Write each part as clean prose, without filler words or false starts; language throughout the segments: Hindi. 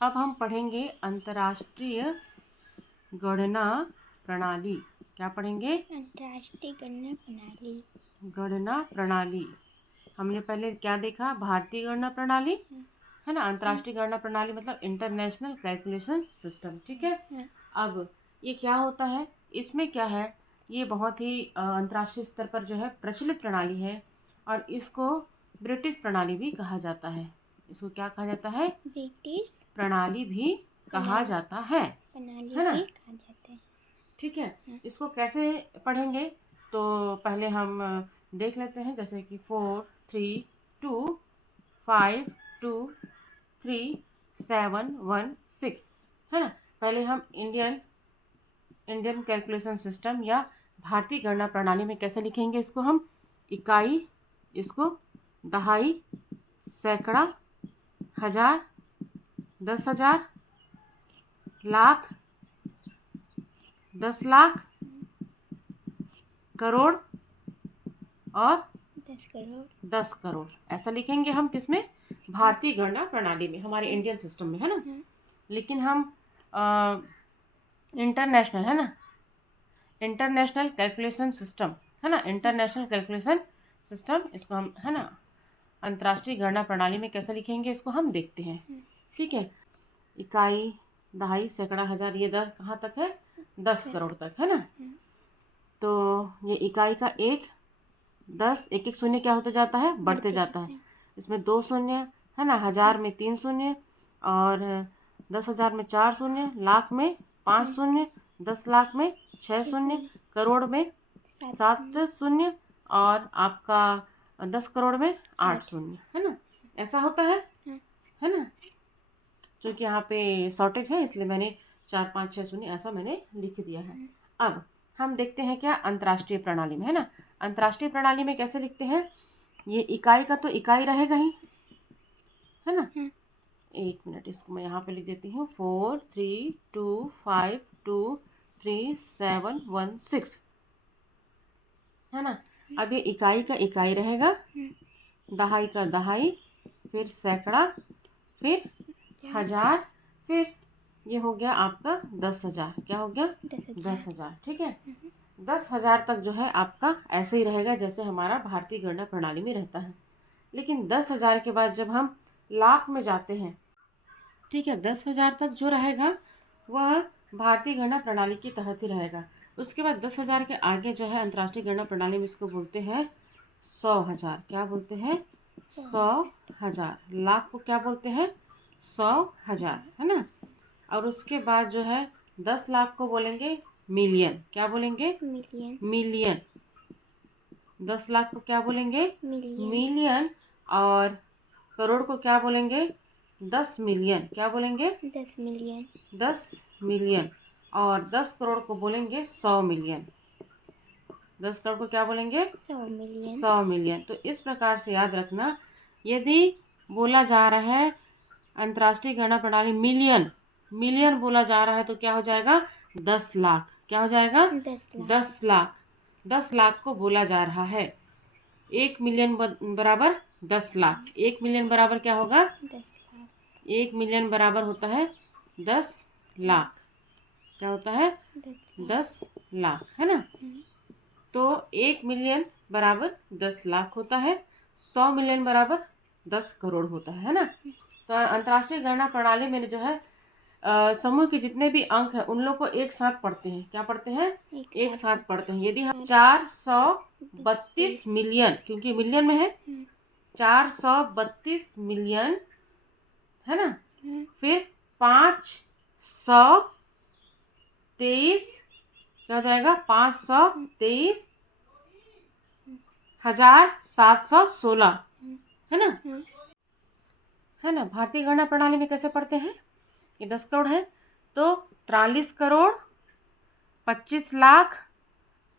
अब हम पढ़ेंगे अंतर्राष्ट्रीय गणना प्रणाली। क्या पढ़ेंगे? अंतर्राष्ट्रीय गणना प्रणाली। गणना प्रणाली। हमने पहले क्या देखा? भारतीय गणना प्रणाली है ना। अंतर्राष्ट्रीय गणना प्रणाली मतलब इंटरनेशनल कैलकुलेशन सिस्टम। ठीक है। अब ये क्या होता है? इसमें क्या है, ये बहुत ही अंतर्राष्ट्रीय स्तर पर जो है प्रचलित प्रणाली है और इसको ब्रिटिश प्रणाली भी कहा जाता है। इसको क्या कहा जाता है? ब्रिटिश प्रणाली भी कहा जाता है प्रणाली है ना। भी कहा जाता है। ठीक है। इसको कैसे पढ़ेंगे? तो पहले हम देख लेते हैं, जैसे कि 4 3 2 5 2 3 7 1 6 है ना। पहले हम इंडियन कैलकुलेशन सिस्टम या भारतीय गणना प्रणाली में कैसे लिखेंगे? इसको हम इकाई, इसको दहाई, सैकड़ा, हजार, 10,000, लाख, 10 लाख, करोड़ और 10 करोड़ ऐसा लिखेंगे हम। किसमें? भारतीय गणना प्रणाली में, हमारे इंडियन सिस्टम में, है ना। लेकिन हम इंटरनेशनल है ना, इंटरनेशनल कैलकुलेशन सिस्टम है ना, इंटरनेशनल कैलकुलेशन सिस्टम, इसको हम है ना अंतर्राष्ट्रीय गणना प्रणाली में कैसे लिखेंगे इसको हम देखते हैं। ठीक है। इकाई, दहाई, सैकड़ा, हजार, ये 10 कहाँ तक है? 10 करोड़ तक, है ना। तो ये इकाई का 1 10 एक एक शून्य क्या होता जाता है? बढ़ते जाता है। इसमें 2 शून्य है ना, हजार में 3 शून्य और 10,000 में 4 शून्य, लाख में 5 शून्य, 10 लाख में 6 शून्य, करोड़ में 7 शून्य और आपका 10 करोड़ में 8 शून्य, है ना। ऐसा होता है ना। क्योंकि यहाँ पे शॉर्टेज है इसलिए मैंने 4 5 6 शून्य ऐसा मैंने लिख दिया है। अब हम देखते हैं क्या अंतर्राष्ट्रीय प्रणाली में, है ना। अंतर्राष्ट्रीय प्रणाली में कैसे लिखते हैं? ये इकाई का तो इकाई रहेगा ही, है ना। 1 मिनट, इसको मैं यहाँ पे लिख देती हूँ। 4 3 2 5 2 3 7 1 6 है ना। अब ये इकाई का इकाई रहेगा, दहाई का दहाई, फिर सैकड़ा, फिर हजार, फिर ये हो गया आपका 10,000। क्या हो गया? 10,000। ठीक है। 10,000 तक जो है आपका ऐसे ही रहेगा जैसे हमारा भारतीय गणना प्रणाली में रहता है। लेकिन 10,000 के बाद जब हम लाख में जाते हैं, ठीक है, 10,000 तक जो रहेगा वह भारतीय गणना प्रणाली के तहत ही रहेगा। उसके बाद 10,000 के आगे जो है अंतर्राष्ट्रीय गणना प्रणाली में इसको बोलते हैं 100,000। क्या बोलते हैं? 100,000। लाख को क्या बोलते हैं? 100,000, है ना। और उसके बाद जो है 10 लाख को बोलेंगे मिलियन। क्या बोलेंगे? मिलियन। 10 लाख को क्या बोलेंगे? मिलियन। और करोड़ को क्या बोलेंगे? 10 मिलियन। क्या बोलेंगे? 10 मिलियन। 10 मिलियन। और 10 करोड़ को बोलेंगे 100 मिलियन। 10 करोड़ को क्या बोलेंगे? 100 मिलियन। 100 मिलियन। तो इस प्रकार से याद रखना, यदि बोला जा रहा है अंतर्राष्ट्रीय गणना प्रणाली मिलियन बोला जा रहा है तो क्या हो जाएगा? 10 लाख। क्या हो जाएगा? 10 लाख। 10 लाख को बोला जा रहा है। 1 मिलियन बराबर 10 लाख। 1 मिलियन बराबर क्या होगा? 10 लाख। 1 मिलियन बराबर होता है 10 लाख। क्या होता है? 10 लाख, है ना। तो 1 मिलियन बराबर 10 लाख होता है। 100 मिलियन बराबर 10 करोड़ होता है ना। तो अंतर्राष्ट्रीय गणना प्रणाली में जो है समूह के जितने भी अंक हैं उन लोग को एक साथ पढ़ते हैं। क्या पढ़ते हैं? एक साथ पढ़ते हैं। यदि हम 432 मिलियन, क्योंकि मिलियन में है, 432 मिलियन, है ना, फिर 523, क्या हो जाएगा? 523,716, है ना। है ना। भारतीय गणना प्रणाली में कैसे पढ़ते हैं? ये 10 करोड़ है तो 43 करोड़ 25 लाख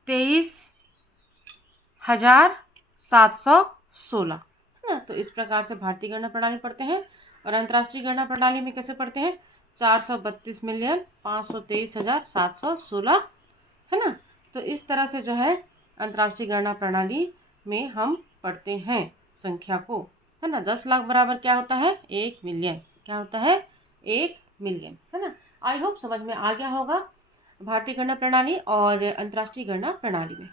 23,716, है ना। तो इस प्रकार से भारतीय गणना प्रणाली पढ़ते हैं। और अंतर्राष्ट्रीय गणना प्रणाली में कैसे पढ़ते हैं? 432 मिलियन 523,716, है ना। तो इस तरह से जो है अंतर्राष्ट्रीय गणना प्रणाली में हम पढ़ते हैं संख्या को, है ना। 10 लाख बराबर क्या होता है? 1 मिलियन। क्या होता है? 1 मिलियन, है ना। आई होप समझ में आ गया होगा भारतीय गणना प्रणाली और अंतर्राष्ट्रीय गणना प्रणाली में।